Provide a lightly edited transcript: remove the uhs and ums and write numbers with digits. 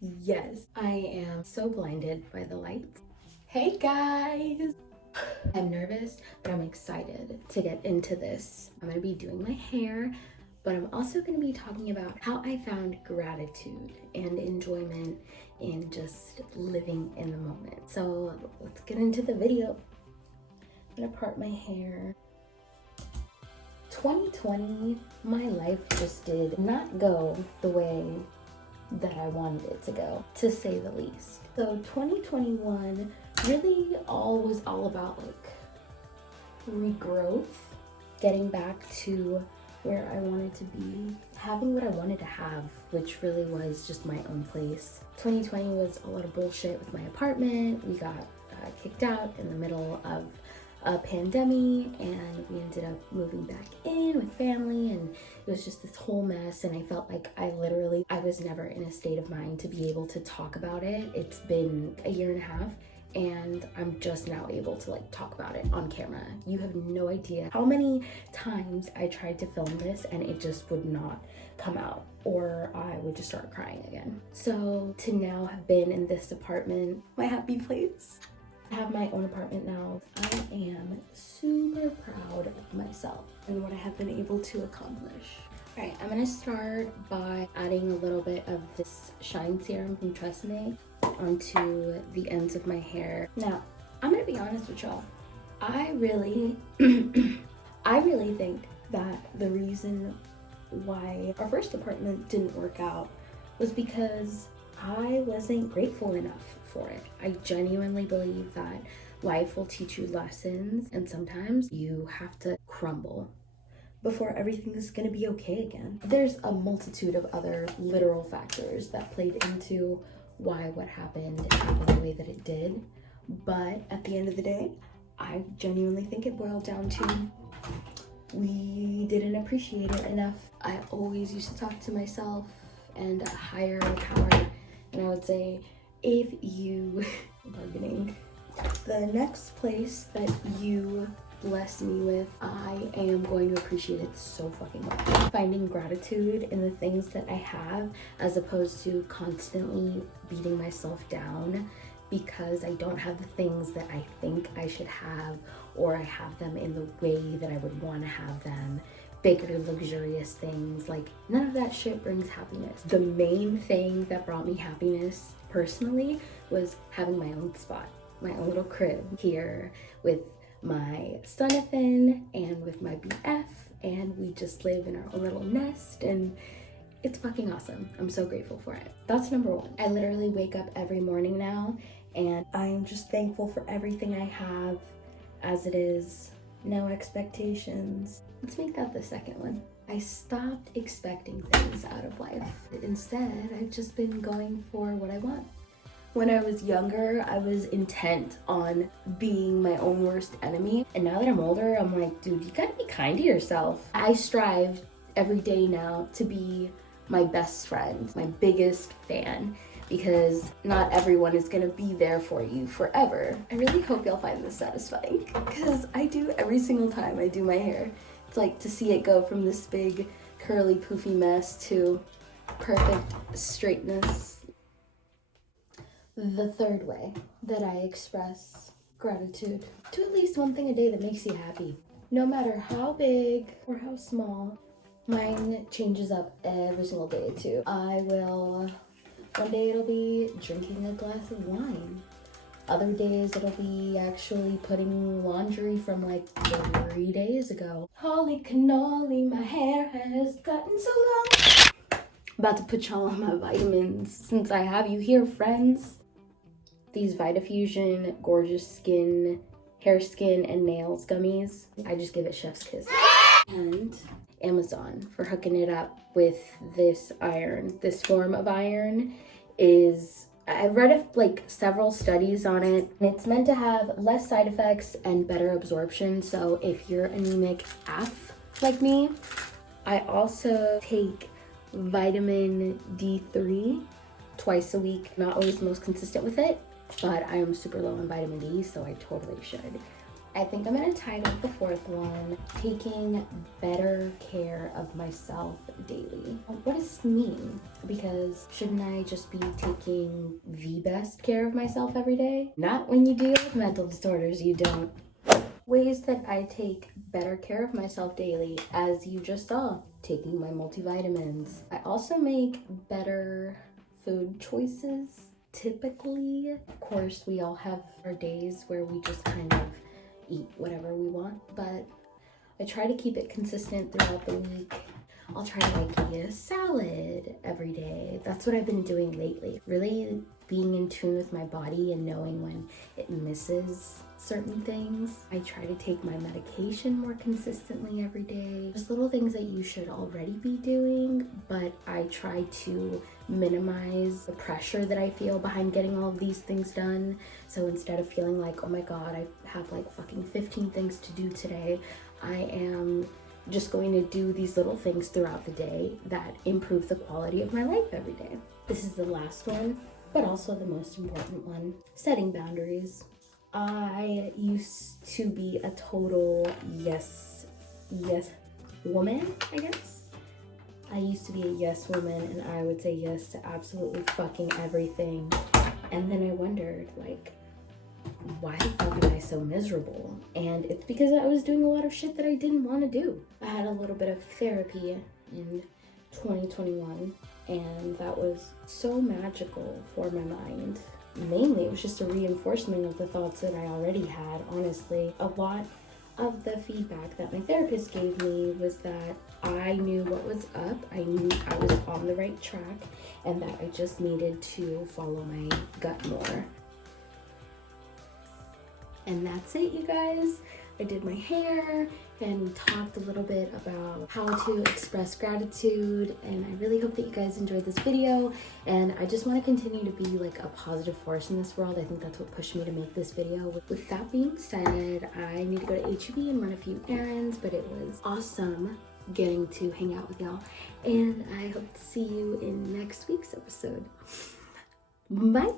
Yes, I am so blinded by the lights. Hey guys! I'm nervous, but I'm excited to get into this. I'm gonna be doing my hair, but I'm also gonna be talking about how I found gratitude and enjoyment in just living in the moment. So let's get into the video. I'm gonna part my hair. 2020, my life just did not go the way that I wanted it to go, to say the least. So 2021 really was all about like regrowth, getting back to where I wanted to be, having what I wanted to have, which really was just my own place. 2020 was a lot of bullshit with my apartment. We got kicked out in the middle of a pandemic, and we ended up moving back in with family, and it was just this whole mess. And I felt like I was never in a state of mind to be able to talk about it. It's been a year and a half, and I'm just now able to like talk about it on camera. You have no idea how many times I tried to film this and it just would not come out, or I would just start crying again. So to now have been in this apartment, my happy place, I have my own apartment now. I am super proud of myself and what I have been able to accomplish. All right, I'm gonna start by adding a little bit of this shine serum from Tresemme onto the ends of my hair. Now, I'm gonna be honest with y'all. I really think that the reason why our first apartment didn't work out was because I wasn't grateful enough for it. I genuinely believe that life will teach you lessons, and sometimes you have to crumble before everything is gonna be okay again. There's a multitude of other literal factors that played into why what happened the way that it did, but at the end of the day, I genuinely think it boiled down to we didn't appreciate it enough. I always used to talk to myself and a higher power, and I would say, if you bargaining, the next place that you bless me with, I am going to appreciate it so fucking much. Finding gratitude in the things that I have, as opposed to constantly beating myself down because I don't have the things that I think I should have, or I have them in the way that I would want to have them. Bigger, luxurious things, like none of that shit brings happiness. The main thing that brought me happiness personally was having my own spot, my own little crib here with my Sonathan and with my BF, and we just live in our own little nest, and it's fucking awesome. I'm so grateful for it. That's number one. I literally wake up every morning now, and I'm just thankful for everything I have as it is. No expectations. Let's make that the second one. I stopped expecting things out of life. Instead, I've just been going for what I want. When I was younger, I was intent on being my own worst enemy. And now that I'm older, I'm like, dude, you gotta be kind to yourself. I strive every day now to be my best friend, my biggest fan, because not everyone is gonna be there for you forever. I really hope y'all find this satisfying, because I do every single time I do my hair. It's like to see it go from this big curly poofy mess to perfect straightness. The third way that I express gratitude: do at least one thing a day that makes you happy. No matter how big or how small, mine changes up every single day too. One day it'll be drinking a glass of wine. Other days it'll be actually putting laundry from like 3 days ago. Holy cannoli, my hair has gotten so long. About to put y'all on my vitamins since I have you here, friends. These Vitafusion Gorgeous Skin, Hair, Skin, and Nails gummies. I just give it chef's kiss. And Amazon for hooking it up with this iron. This form of iron I've read like several studies on it, and it's meant to have less side effects and better absorption. So if you're anemic AF like me, I also take vitamin D3 twice a week. Not always the most consistent with it, but I am super low on vitamin D, so I totally should. I think I'm gonna title the fourth one, Taking Better Care of Myself Daily. What does this mean? Because shouldn't I just be taking the best care of myself every day? Not when you deal with mental disorders, you don't. Ways that I take better care of myself daily, as you just saw, taking my multivitamins. I also make better food choices. Typically, of course, we all have our days where we just kind of eat whatever we want, but I try to keep it consistent throughout the week. I'll try to like eat a salad every day. That's what I've been doing lately. Really being in tune with my body and knowing when it misses certain things. I try to take my medication more consistently every day. Just little things that you should already be doing, but I try to minimize the pressure that I feel behind getting all of these things done. So instead of feeling like, oh my god, I have like fucking 15 things to do today, I am just going to do these little things throughout the day that improve the quality of my life every day. This is the last one, but also the most important one, setting boundaries. I used to be a total yes woman, I guess. I used to be a yes woman and I would say yes to absolutely fucking everything. And then I wondered, like, why the fuck am I so miserable? And it's because I was doing a lot of shit that I didn't want to do. I had a little bit of therapy in 2021 and that was so magical for my mind. Mainly, it was just a reinforcement of the thoughts that I already had, honestly. A lot of the feedback that my therapist gave me was that I knew what was up, I knew I was on the right track, and that I just needed to follow my gut more. And that's it, you guys. I did my hair and we talked a little bit about how to express gratitude, and I really hope that you guys enjoyed this video, and I just want to continue to be like a positive force in this world. I think that's what pushed me to make this video. With that being said, I need to go to HEB and run a few errands, but it was awesome getting to hang out with y'all, and I hope to see you in next week's episode. Bye!